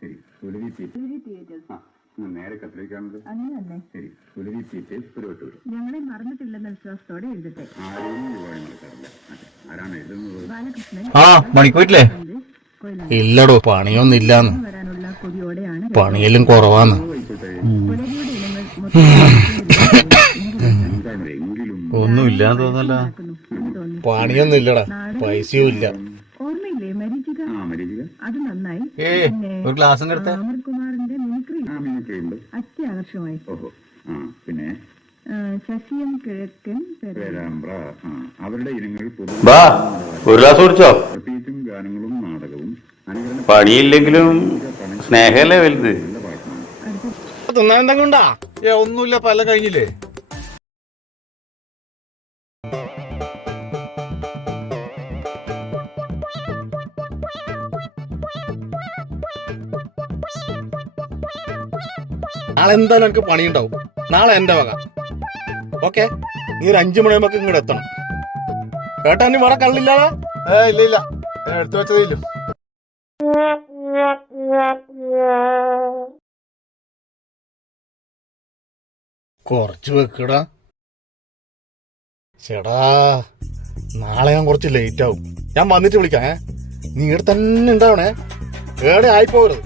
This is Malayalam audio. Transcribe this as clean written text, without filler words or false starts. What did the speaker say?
ശരി. സുരഭി തിയേറ്റേഴ്സ്. നേരെ കത്തിരിക്കാണത്. അങ്ങനെ തന്നെ. ശരി. സുരഭി തിയേറ്റേഴ്സ് പുരോട്ട് ഞങ്ങളെ മറന്നിട്ടില്ലെന്ന വിശ്വാസത്തോടെ എഴുതട്ടെ. ആരാണ് എഴുതുന്നത്? ബാലകൃഷ്ണൻ. മണിക്കൂട്ടില്ലേ? ഇല്ലടോ, പണിയൊന്നും ഇല്ലാന്ന്. വരാനുള്ള കൊതിയോടെയാണ്. പണിയെല്ലാം കുറവാന്ന്. പുലരിയുടെ ഇനങ്ങൾ ഒന്നും ഇല്ലാന്ന് തോന്നല്ല. പണിയൊന്നും ഇല്ലടാ, പൈസയും ഇല്ല. ഓർമ്മയില്ലേ മരീചിക? അത് നന്നായി. ഒരു ക്ലാസ് എടുത്ത അമർകുമാറിന്റെ മിമിക്രി അത്യാകർഷമായി. പിന്നെ ശശിയം കിഴക്കൻ പേരാമ്പ്ര. അവരുടെ ഇനങ്ങൾ ഒരു ക്ലാസ് കുടിച്ചോ? പ്രത്യേകിച്ചും ഗാനങ്ങളും നാടകവും പണിയില്ലെങ്കിലും സ്നേഹല്ലേ വലുത്. തിന്നാൻ കൊണ്ടാ ഒന്നുമില്ല, പല കഴിഞ്ഞില്ലേ? നാളെ എന്തായാലും എനിക്ക് പണിയുണ്ടാവും. നാളെ എന്റെ വക. ഓക്കെ, നീ ഒരു 5 മണിയാകുമ്പോ ഇങ്ങോട്ട് എത്തണം കേട്ടാ. നീ വേറെ കള്ളില്ലാതെ? ഇല്ല ഇല്ല, ഞാൻ എടുത്തു വെച്ചതില്ല. കുറച്ച് വെക്കടാ. ചേടാ, നാളെ ഞാൻ കുറച്ച് ലേറ്റ് ആവും. ഞാൻ വന്നിട്ട് വിളിക്കാം. നീ ഇവിടെ തന്നെ ഉണ്ടാവണേ, ഏടെ ആയിപ്പോകരുത്.